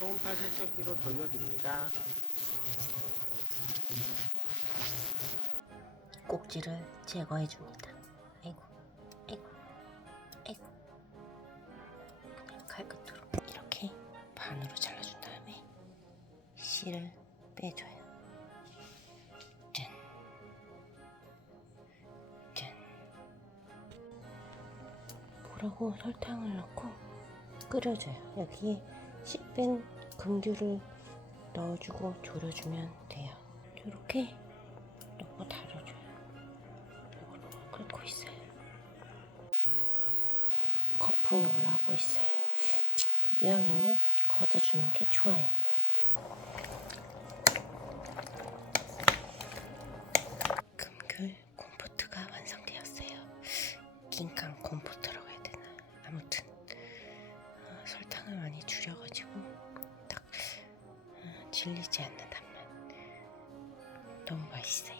충파 세척기로 돌려줍니다. 꼭지를 제거해 줍니다. 아이고, 아이고, 아이고. 그냥 칼끝으로 이렇게 반으로 잘라준 다음에 씨를 빼줘요. 짠, 짠. 물하고 설탕을 넣고 끓여줘요. 여기에 씨뺀 금귤을 넣어주고 졸여주면 돼요. 이렇게 넣고 달아줘요. 이걸로 끓고 있어요. 거품이 올라오고 있어요. 이왕이면 걷어주는 게 좋아요. 금귤 콤포트가 완성되었어요. 긴강 콤포트 어, 설탕을 많이 줄여가지고 딱 어, 질리지 않는 단맛. 너무 맛있어요.